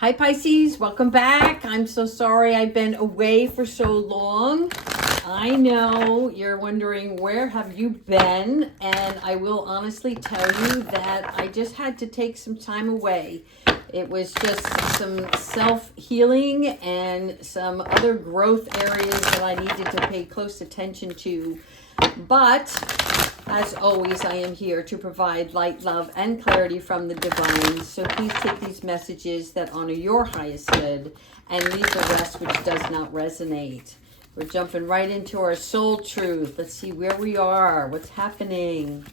Hi Pisces, welcome back. I'm so sorry I've been away for so long. I know you're wondering where have you been, and I will honestly tell you that I just had to take some time away. It was just some self-healing and some other growth areas that I needed to pay close attention to. But as always, I am here to provide light, love, and clarity from the divine. So please take these messages that honor your highest good and leave the rest which does not resonate. We're jumping right into our soul truth. Let's see where we are, what's happening.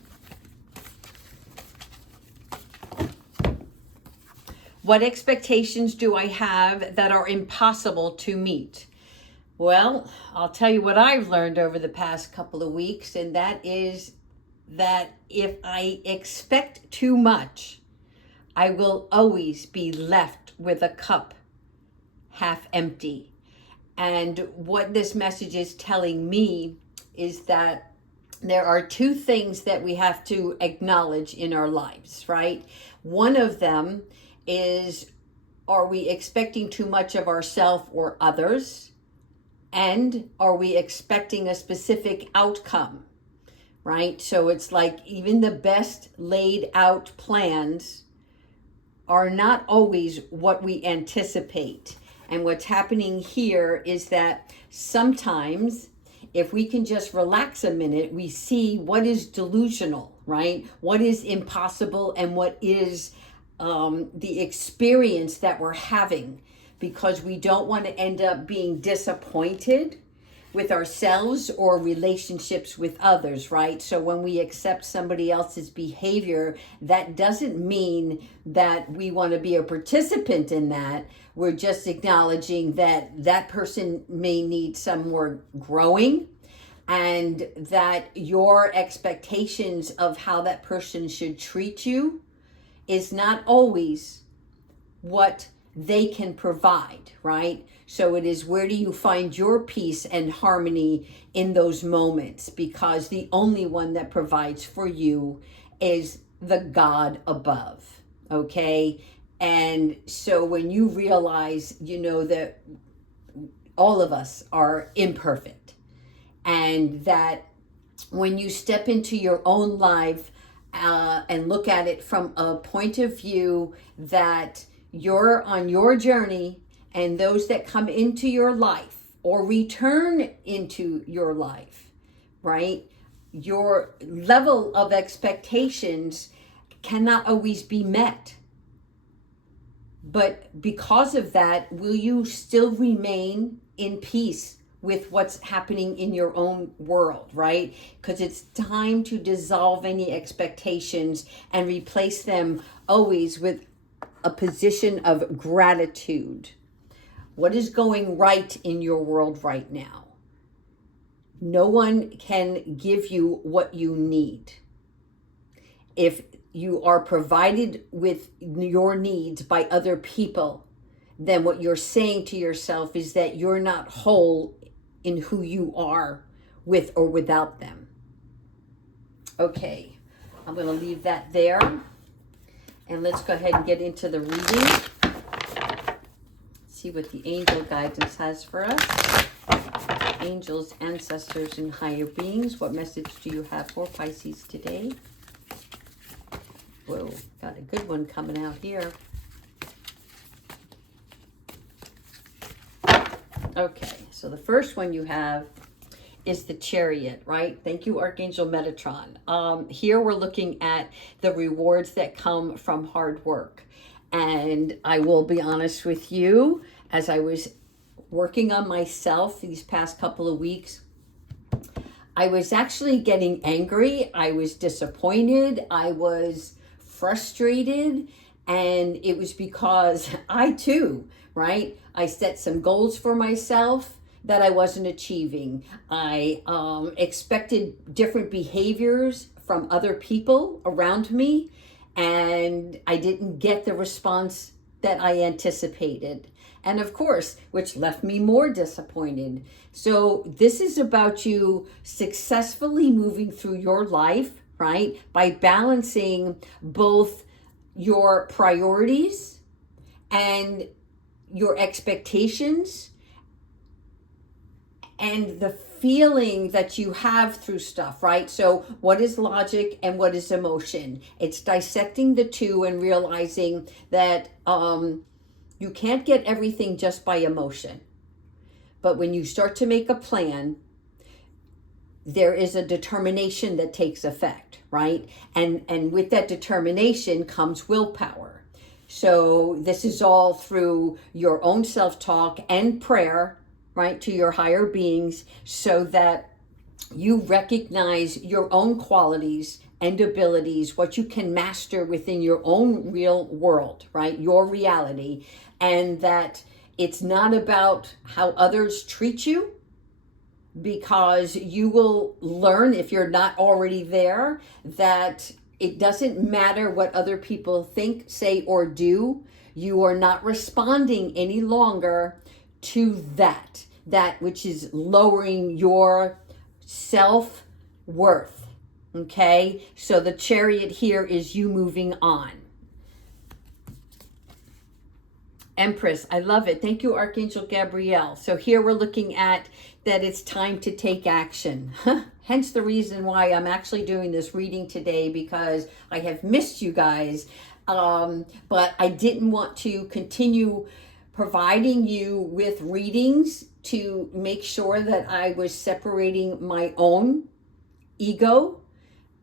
What expectations do I have that are impossible to meet? Well, I'll tell you what I've learned over the past couple of weeks, and that is that if I expect too much, I will always be left with a cup half empty. And what this message is telling me is that there are two things that we have to acknowledge in our lives, right? One of them is, are we expecting too much of ourselves or others? And are we expecting a specific outcome? Right? So it's like even the best laid out plans are not always what we anticipate. And what's happening here is that sometimes if we can just relax a minute, we see what is delusional, right? What is impossible and what is the experience that we're having, because we don't want to end up being disappointed with ourselves or relationships with others, right? So when we accept somebody else's behavior, that doesn't mean that we want to be a participant in that. We're just acknowledging that that person may need some more growing, and that your expectations of how that person should treat you is not always what they can provide, right? So it is, where do you find your peace and harmony in those moments? Because the only one that provides for you is the God above, okay? And so when you realize, that all of us are imperfect, and that when you step into your own life and look at it from a point of view that you're on your journey, and those that come into your life or return into your life, right? Your level of expectations cannot always be met. But because of that, will you still remain in peace with what's happening in your own world, right? Because it's time to dissolve any expectations and replace them always with a position of gratitude. What is going right in your world right now? No one can give you what you need. If you are provided with your needs by other people, then what you're saying to yourself is that you're not whole in who you are with or without them. Okay, I'm going to leave that there. And let's go ahead and get into the reading. See what the angel guidance has for us. Angels, ancestors, and higher beings, what message do you have for Pisces today? Whoa, got a good one coming out here. Okay, so the first one you have is the Chariot, right? Thank you, Archangel Metatron. Here we're looking at the rewards that come from hard work. And I will be honest with you, as I was working on myself these past couple of weeks, I was actually getting angry. I was disappointed. I was frustrated. And it was because I too, right? I set some goals for myself that I wasn't achieving. I expected different behaviors from other people around me, and I didn't get the response that I anticipated. And of course, which left me more disappointed. So this is about you successfully moving through your life, right? By balancing both your priorities and your expectations and the feeling that you have through stuff, right? So what is logic and what is emotion? It's dissecting the two and realizing that you can't get everything just by emotion. But when you start to make a plan, there is a determination that takes effect, right? And with that determination comes willpower. So this is all through your own self-talk and prayer, right, to your higher beings, so that you recognize your own qualities and abilities, what you can master within your own real world, right, your reality, and that it's not about how others treat you, because you will learn, if you're not already there, that it doesn't matter what other people think, say, or do. You are not responding any longer to that which is lowering your self-worth. Okay, so the Chariot here is you moving on. Empress, I love it. Thank you, Archangel Gabriel. So here we're looking at that it's time to take action. Hence the reason why I'm actually doing this reading today, because I have missed you guys. But I didn't want to continue providing you with readings to make sure that I was separating my own ego,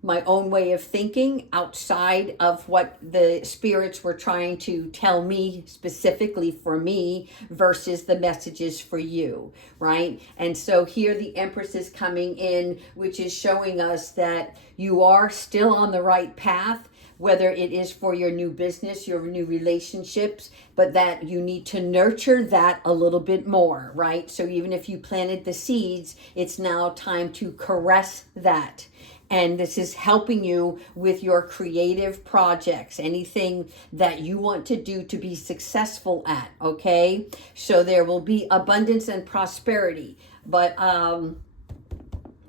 my own way of thinking, outside of what the spirits were trying to tell me specifically for me versus the messages for you, right? And so here the Empress is coming in, which is showing us that you are still on the right path, whether it is for your new business, your new relationships, but that you need to nurture that a little bit more, right? So even if you planted the seeds, it's now time to caress that. And this is helping you with your creative projects, anything that you want to do to be successful at, okay? So there will be abundance and prosperity, but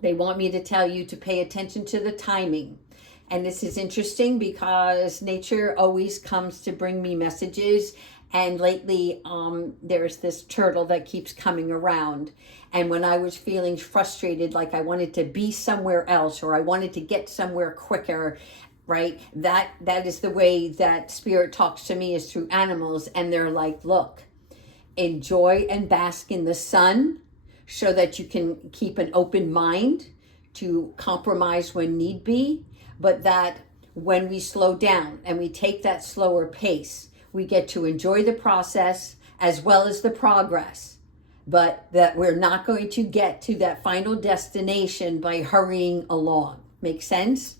they want me to tell you to pay attention to the timing. And this is interesting because nature always comes to bring me messages. And lately, there's this turtle that keeps coming around. And when I was feeling frustrated, like I wanted to be somewhere else, or I wanted to get somewhere quicker, right? That is the way that spirit talks to me, is through animals. And they're like, look, enjoy and bask in the sun so that you can keep an open mind to compromise when need be. But that when we slow down and we take that slower pace, we get to enjoy the process as well as the progress, but that we're not going to get to that final destination by hurrying along. Make sense?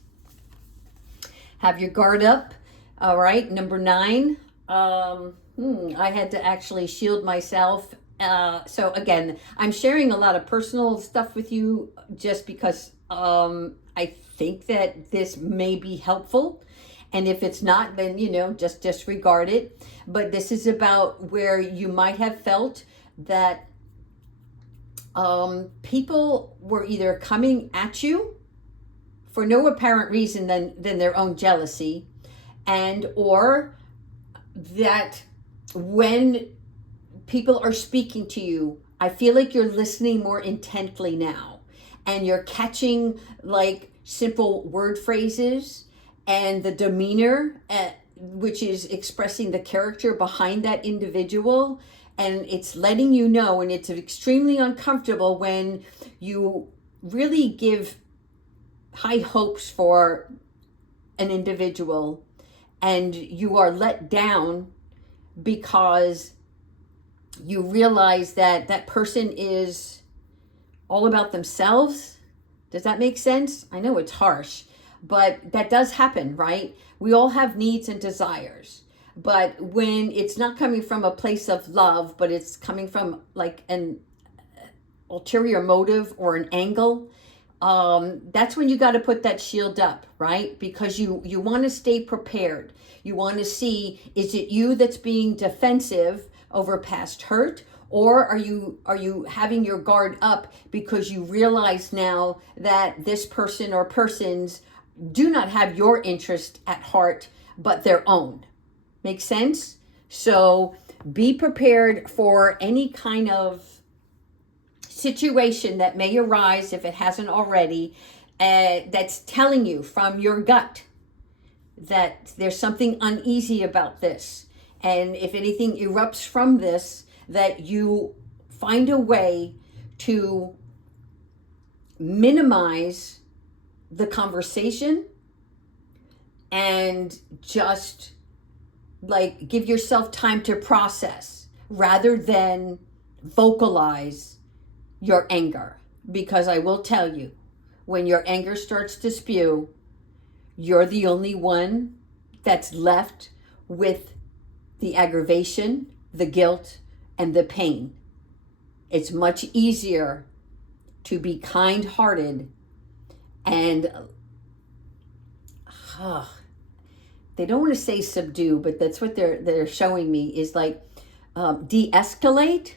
Have your guard up. All right, number 9. I had to actually shield myself. So again, I'm sharing a lot of personal stuff with you just because I think that this may be helpful. And if it's not, then, just disregard it. But this is about where you might have felt that people were either coming at you for no apparent reason than their own jealousy, and or that when people are speaking to you, I feel like you're listening more intently now, and you're catching like simple word phrases and the demeanor, which is expressing the character behind that individual. And it's letting you know, and it's extremely uncomfortable when you really give high hopes for an individual and you are let down because you realize that that person is all about themselves. Does that make sense? I know it's harsh, but that does happen, right? We all have needs and desires. But when it's not coming from a place of love, but it's coming from like an ulterior motive or an angle, that's when you got to put that shield up, right? Because you want to stay prepared. You want to see, is it you that's being defensive over past hurt? Or are you having your guard up because you realize now that this person or persons do not have your interest at heart, but their own? Make sense? So be prepared for any kind of situation that may arise, if it hasn't already, that's telling you from your gut that there's something uneasy about this. And if anything erupts from this, that you find a way to minimize the conversation and just like give yourself time to process rather than vocalize your anger. Because I will tell you, when your anger starts to spew, you're the only one that's left with the aggravation, the guilt, and the pain. It's much easier to be kind-hearted and they don't want to say subdue, but that's what they're showing me is like de-escalate.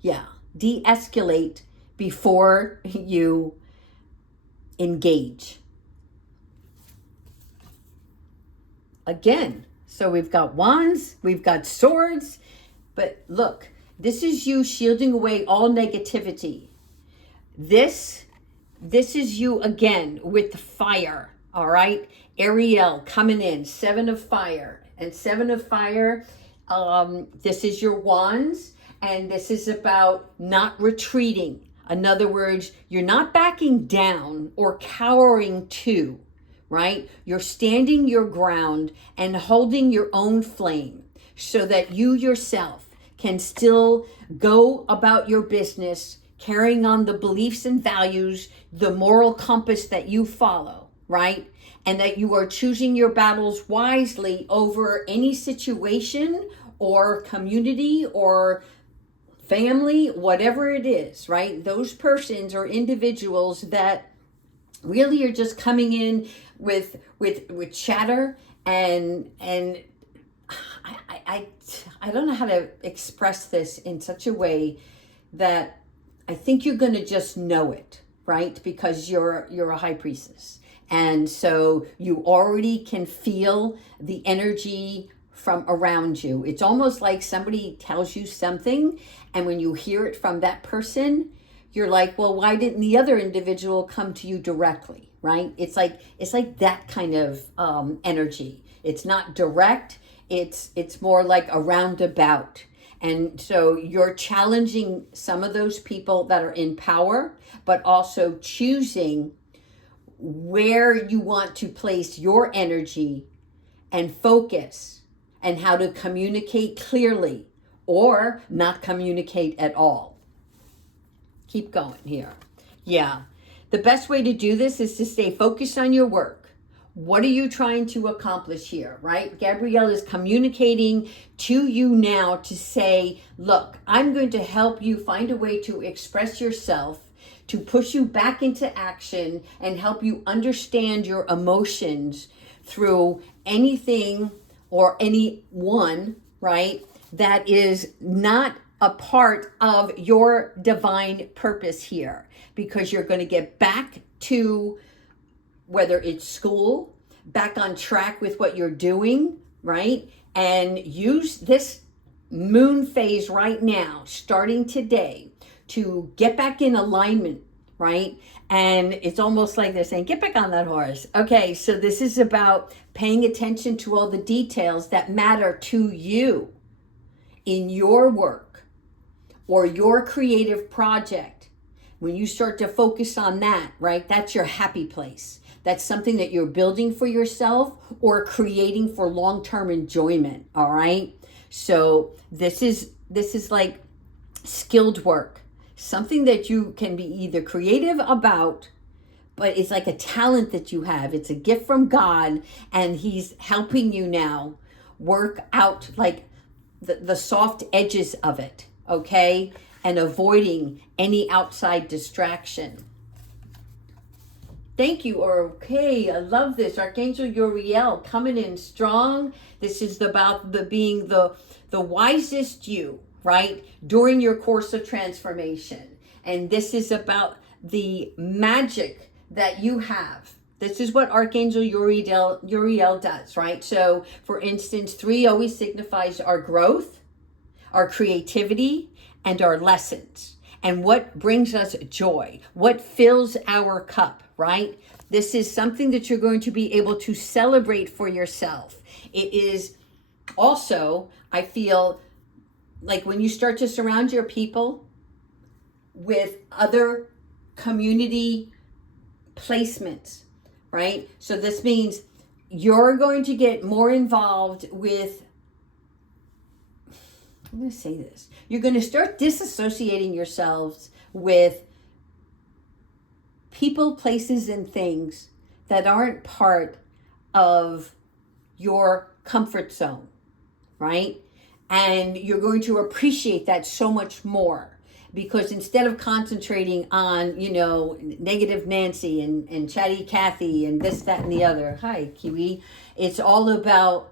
Yeah, de-escalate before you engage. Again, so we've got wands, we've got swords, but look, this is you shielding away all negativity. This is you again with the fire, all right? Ariel coming in, 7 of fire. And 7 of fire, this is your wands, and this is about not retreating. In other words, you're not backing down or cowering to, right? You're standing your ground and holding your own flame so that you yourself can still go about your business, carrying on the beliefs and values, the moral compass that you follow, right? And that you are choosing your battles wisely over any situation or community or family, whatever it is, right? Those persons or individuals that really are just coming in with chatter and I don't know how to express this in such a way that I think you're going to just know it, right? Because you're a high priestess. And so you already can feel the energy from around you. It's almost like somebody tells you something, and when you hear it from that person, you're like, well, why didn't the other individual come to you directly, right? It's like that kind of energy. It's not direct. It's more like a roundabout. And so you're challenging some of those people that are in power, but also choosing where you want to place your energy and focus and how to communicate clearly or not communicate at all. Keep going here. Yeah. The best way to do this is to stay focused on your work. What are you trying to accomplish here, right? Gabrielle is communicating to you now to say, look, I'm going to help you find a way to express yourself, to push you back into action and help you understand your emotions through anything or anyone, right, that is not a part of your divine purpose here, because you're going to get back to whether it's school, back on track with what you're doing, right? And use this moon phase right now, starting today, to get back in alignment, right? And it's almost like they're saying, get back on that horse. Okay, so this is about paying attention to all the details that matter to you in your work or your creative project. When you start to focus on that, right, that's your happy place. That's something that you're building for yourself or creating for long-term enjoyment, all right? So this is like skilled work, something that you can be either creative about, but it's like a talent that you have. It's a gift from God, and he's helping you now work out like the soft edges of it, okay? And avoiding any outside distraction. Thank you. Okay, I love this. Archangel Uriel coming in strong. This is about being the wisest you, right, during your course of transformation. And this is about the magic that you have, This is what Archangel Uriel does, right? So, for instance, 3 always signifies our growth, our creativity, and our lessons. And what brings us joy, what fills our cup, right? This is something that you're going to be able to celebrate for yourself. It is also, I feel like when you start to surround your people with other community placements, right? So this means you're going to get more involved with, I'm going to say this, you're going to start disassociating yourselves with people, places, and things that aren't part of your comfort zone, right? And you're going to appreciate that so much more. Because instead of concentrating on, negative Nancy and chatty Kathy and this, that, and the other, hi, Kiwi, it's all about,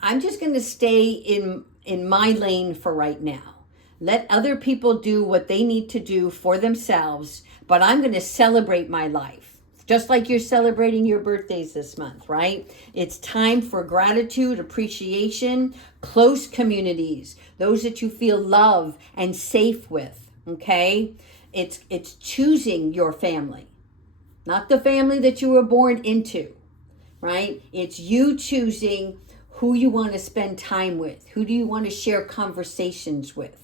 I'm just going to stay in my lane for right now. Let other people do what they need to do for themselves, but I'm going to celebrate my life. Just like you're celebrating your birthdays this month, right? It's time for gratitude, appreciation, close communities, those that you feel love and safe with, okay? It's choosing your family, not the family that you were born into, right? It's you choosing who you want to spend time with. Who do you want to share conversations with?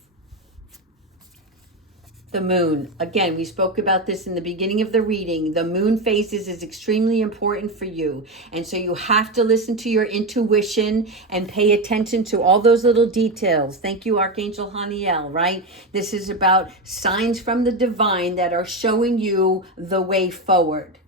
The moon. Again, we spoke about this in the beginning of the reading. The moon phases is extremely important for you. And so you have to listen to your intuition and pay attention to all those little details. Thank you, Archangel Haniel, right? This is about signs from the divine that are showing you the way forward.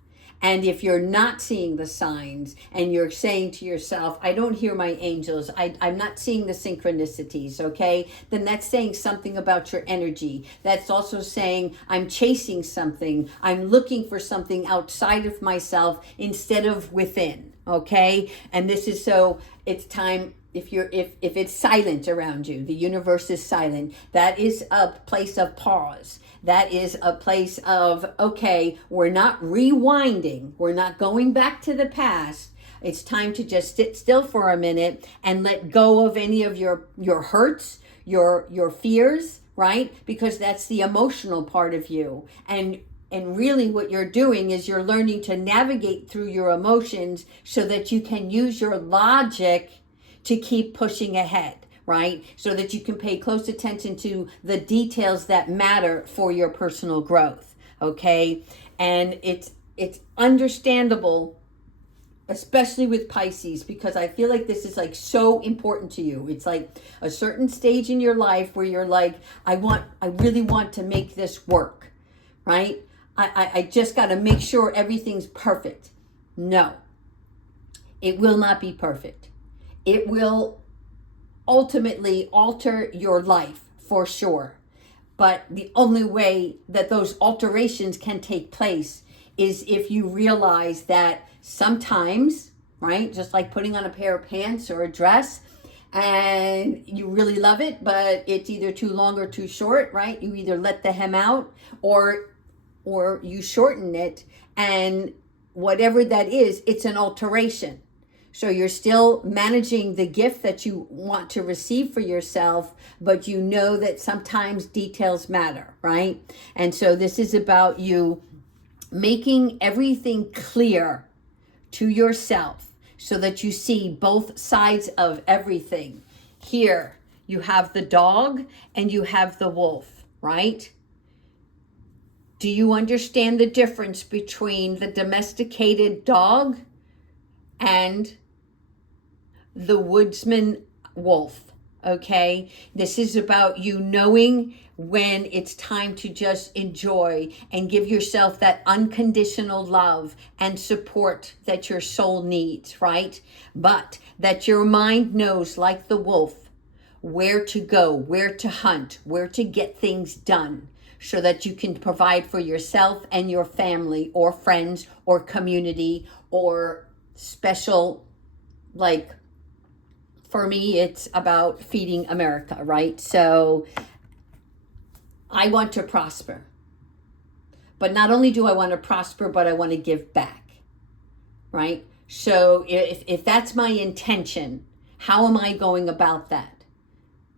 And if you're not seeing the signs and you're saying to yourself, I don't hear my angels, I'm not seeing the synchronicities, okay? Then that's saying something about your energy. That's also saying I'm chasing something. I'm looking for something outside of myself instead of within, okay? And this is so it's time. If it's silent around you, the universe is silent. That is a place of pause. That is a place of, okay, we're not rewinding. We're not going back to the past. It's time to just sit still for a minute and let go of any of your hurts, your fears, right? Because that's the emotional part of you. And really what you're doing is you're learning to navigate through your emotions so that you can use your logic to keep pushing ahead, right? So that you can pay close attention to the details that matter for your personal growth, okay? And it's understandable, especially with Pisces, because I feel like this is like so important to you. It's like a certain stage in your life where you're like, I really want to make this work, right? I just got to make sure everything's perfect. No, it will not be perfect. It will ultimately alter your life for sure. But the only way that those alterations can take place is if you realize that sometimes, right, just like putting on a pair of pants or a dress, and you really love it, but it's either too long or too short, right? You either let the hem out or you shorten it, and whatever that is, it's an alteration. So you're still managing the gift that you want to receive for yourself, but you know that sometimes details matter, right? And so this is about you making everything clear to yourself so that you see both sides of everything. Here, you have the dog and you have the wolf, right? Do you understand the difference between the domesticated dog and the woodsman wolf? Okay, this is about you knowing when it's time to just enjoy and give yourself that unconditional love and support that your soul needs, right? But that your mind knows, like the wolf, where to go, where to hunt, where to get things done, so that you can provide for yourself and your family or friends or community or special, like for me, it's about feeding America, right? So I want to prosper. But not only do I want to prosper, but I want to give back. right? So if that's my intention, how am I going about that,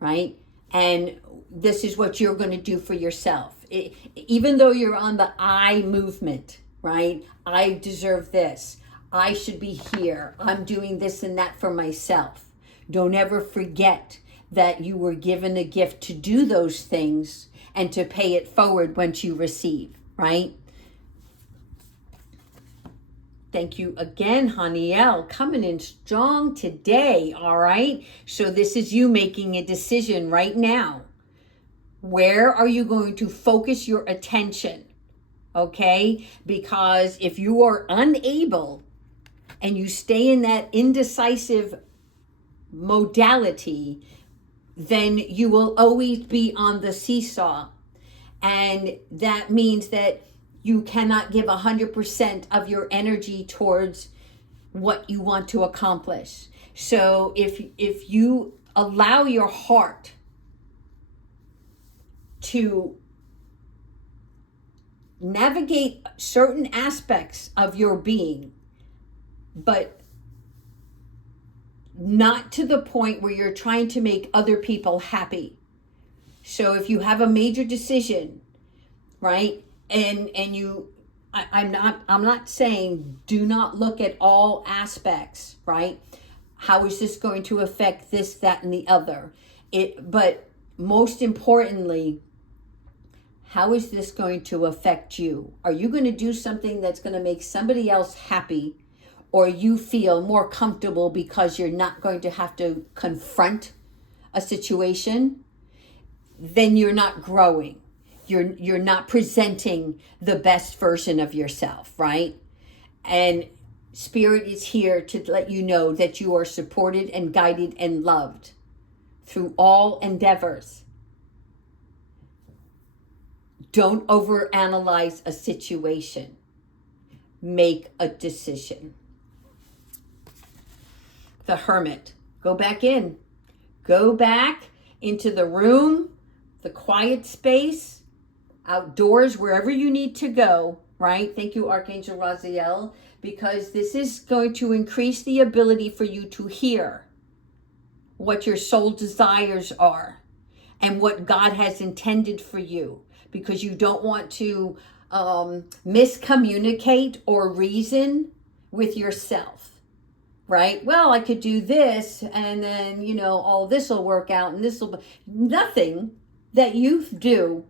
right? And this is what you're going to do for yourself. Even though you're on the I movement, right? I deserve this. I should be here. I'm doing this and that for myself. Don't ever forget that you were given a gift to do those things and to pay it forward once you receive, right? Thank you again, Haniel, coming in strong today, all right? So this is you making a decision right now. Where are you going to focus your attention, okay? Because if you are unable and you stay in that indecisive modality, then you will always be on the seesaw. And that means that you cannot give 100% of your energy towards what you want to accomplish. So if you allow your heart to navigate certain aspects of your being, but not to the point where you're trying to make other people happy. So if you have a major decision, right? And I'm not saying do not look at all aspects, right? How is this going to affect this, that, and the other? But most importantly, how is this going to affect you? Are you going to do something that's going to make somebody else happy, or you feel more comfortable because you're not going to have to confront a situation? Then you're not growing. You're not presenting the best version of yourself, right? And Spirit is here to let you know that you are supported and guided and loved through all endeavors. Don't overanalyze a situation. Make a decision. The Hermit. Go back in. Go back into the room, the quiet space, outdoors, wherever you need to go, right? Thank you, Archangel Raziel, because this is going to increase the ability for you to hear what your soul desires are and what God has intended for you, because you don't want to miscommunicate or reason with yourself, right? Well, I could do this and then, all this will work out and this will, nothing that you do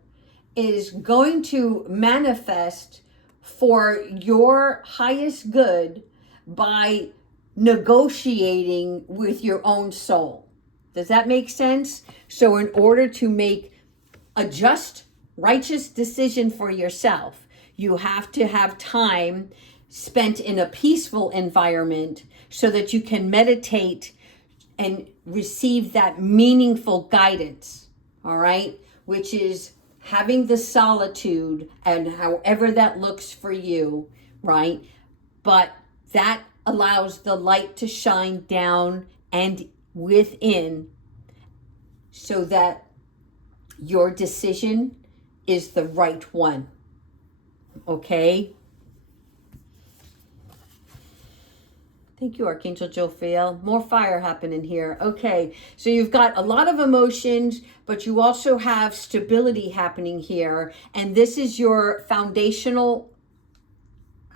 is going to manifest for your highest good by negotiating with your own soul. Does that make sense? So in order to make a just, righteous decision for yourself, you have to have time spent in a peaceful environment so that you can meditate and receive that meaningful guidance, all right? Which is having the solitude, and however that looks for you, right? But that allows the light to shine down and within so that your decision is the right one, okay? Thank you, Archangel Jophiel. More fire happening here. Okay, so you've got a lot of emotions, but you also have stability happening here. And this is your foundational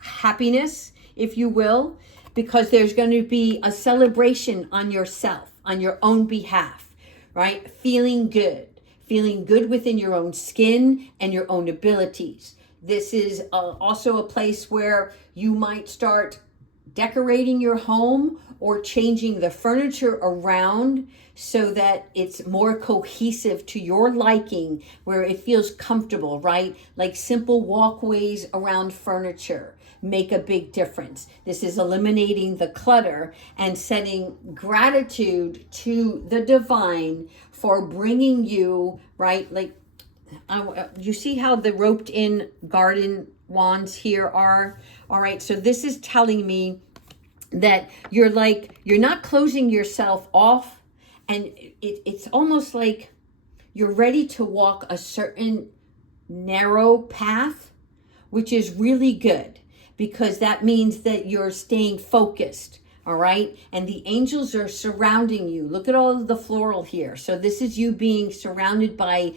happiness, if you will, because there's going to be a celebration on yourself, on your own behalf, right? Feeling good within your own skin and your own abilities. This is also a place where you might start decorating your home or changing the furniture around so that it's more cohesive to your liking, where it feels comfortable, right? Like simple walkways around furniture make a big difference. This is eliminating the clutter and setting gratitude to the divine for bringing you, right? Like, you see how the roped in garden wands here are? All right, so this is telling me that you're not closing yourself off, and it's almost like you're ready to walk a certain narrow path, which is really good, because that means that you're staying focused. All right. And the angels are surrounding you. Look at all of the floral here. So this is you being surrounded by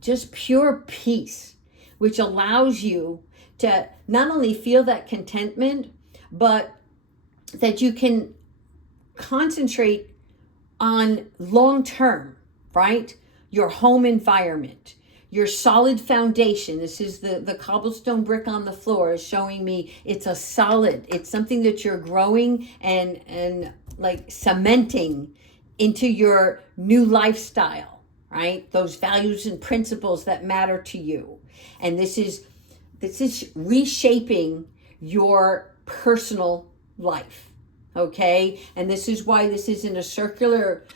just pure peace, which allows you to not only feel that contentment, but that you can concentrate on long term, right? Your home environment, your solid foundation. This is the cobblestone brick on the floor is showing me it's a solid, it's something that you're growing and like cementing into your new lifestyle, right? Those values and principles that matter to you. And this is reshaping your personal life, okay? And this is why this isn't a circular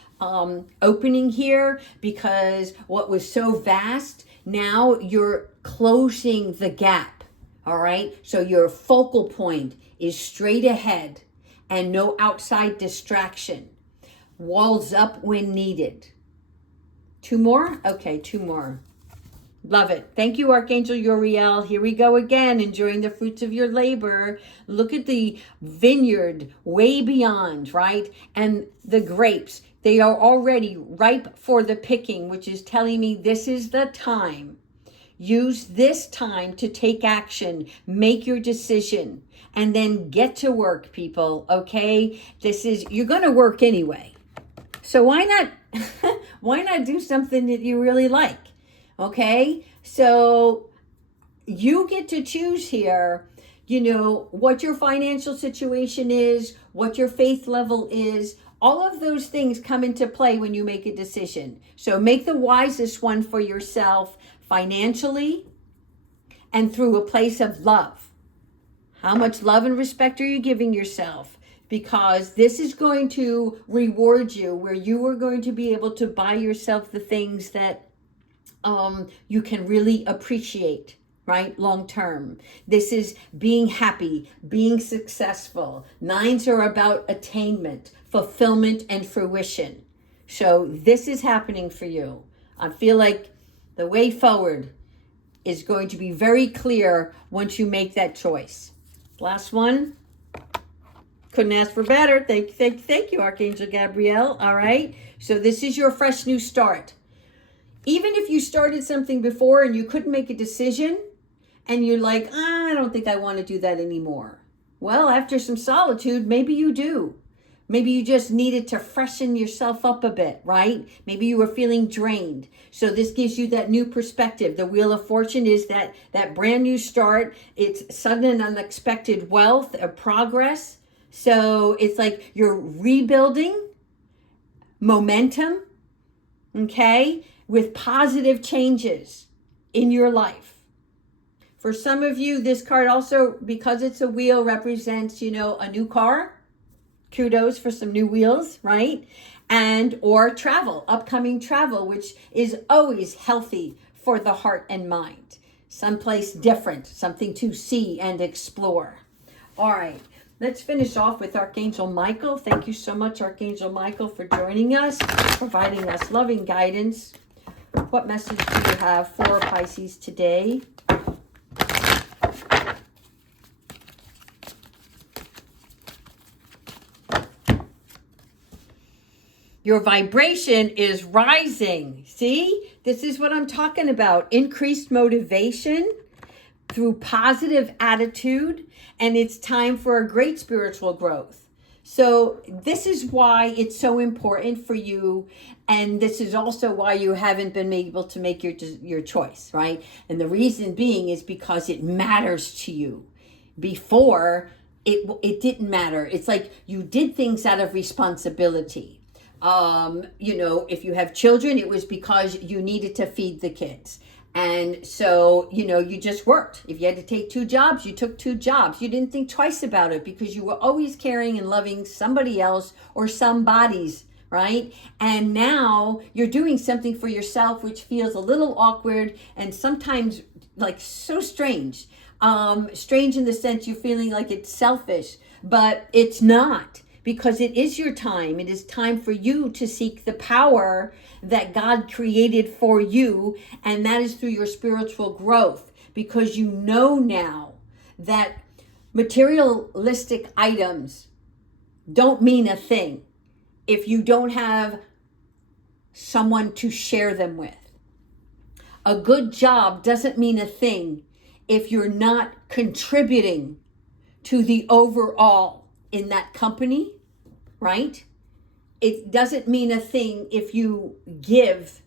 opening here, because what was so vast, now you're closing the gap, all right? So your focal point is straight ahead and no outside distraction. Walls up when needed. Two more? Okay, two more. Love it. Thank you, Archangel Uriel. Here we go again, enjoying the fruits of your labor. Look at the vineyard way beyond, right? And the grapes, they are already ripe for the picking, which is telling me this is the time. Use this time to take action, make your decision, and then get to work, people, okay? You're going to work anyway. So why not do something that you really like? Okay, so you get to choose here, what your financial situation is, what your faith level is. All of those things come into play when you make a decision. So make the wisest one for yourself financially and through a place of love. How much love and respect are you giving yourself? Because this is going to reward you, where you are going to be able to buy yourself the things that you can really appreciate, right? Long term. This is being happy, being successful. Nines are about attainment, fulfillment, and fruition. So this is happening for you. I feel like the way forward is going to be very clear once you make that choice. Last one. Couldn't ask for better. Thank you, Archangel Gabriel. All right. So this is your fresh new start. Even if you started something before and you couldn't make a decision and you're like, I don't think I want to do that anymore. Well, after some solitude, maybe you do. Maybe you just needed to freshen yourself up a bit, right? Maybe you were feeling drained. So this gives you that new perspective. The Wheel of Fortune is that brand new start. It's sudden and unexpected wealth, progress. So it's like you're rebuilding momentum, okay, with positive changes in your life. For some of you, this card also, because it's a wheel, represents, a new car. Kudos for some new wheels, right? And or travel, upcoming travel, which is always healthy for the heart and mind. Someplace different, something to see and explore. All right. Let's finish off with Archangel Michael. Thank you so much, Archangel Michael, for joining us, providing us loving guidance. What message do you have for Pisces today? Your vibration is rising. See, this is what I'm talking about. Increased motivation through positive attitude, and it's time for a great spiritual growth. So this is why it's so important for you, and this is also why you haven't been able to make your choice, right? And the reason being is because it matters to you. Before, it didn't matter. It's like you did things out of responsibility. If you have children, it was because you needed to feed the kids. And so, you just worked. If you had to take 2 jobs, you took 2 jobs. You didn't think twice about it because you were always caring and loving somebody else or some bodies, right? And now you're doing something for yourself, which feels a little awkward and sometimes like so strange. Strange in the sense you're feeling like it's selfish, but it's not. Because it is your time. It is time for you to seek the power that God created for you. And that is through your spiritual growth. Because you know now that Materialistic items don't mean a thing if you don't have someone to share them with. A good job doesn't mean a thing if you're not contributing to the overall in that company, right? It doesn't mean a thing if you give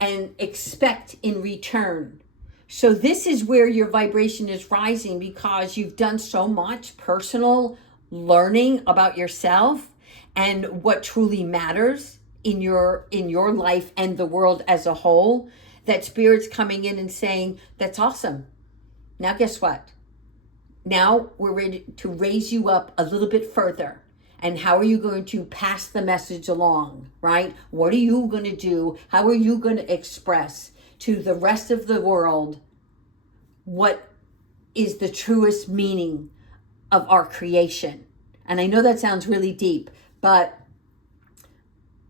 and expect in return. So this is where your vibration is rising because you've done so much personal learning about yourself and what truly matters in your life and the world as a whole, that Spirit's coming in and saying, that's awesome. Now guess what? Now we're ready to raise you up a little bit further. And how are you going to pass the message along, right? What are you going to do? How are you going to express to the rest of the world what is the truest meaning of our creation? And I know that sounds really deep, but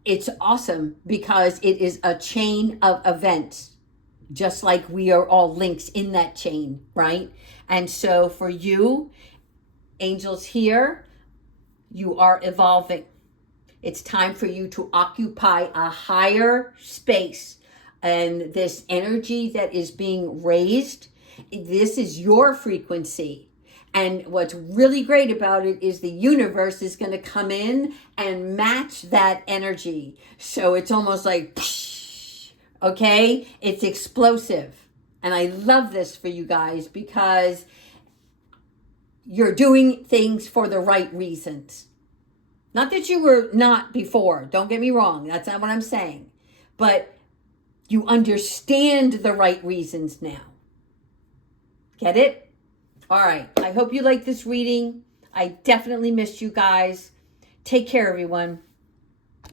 it's awesome because it is a chain of events, just like we are all links in that chain, right? And so for you, angels here, you are evolving. It's time for you to occupy a higher space. And this energy that is being raised, this is your frequency. And what's really great about it is the universe is going to come in and match that energy. So it's almost like, psh, okay? It's explosive. And I love this for you guys because you're doing things for the right reasons. Not that you were not before. Don't get me wrong. That's not what I'm saying. But you understand the right reasons now. Get it? All right. I hope you like this reading. I definitely missed you guys. Take care, everyone.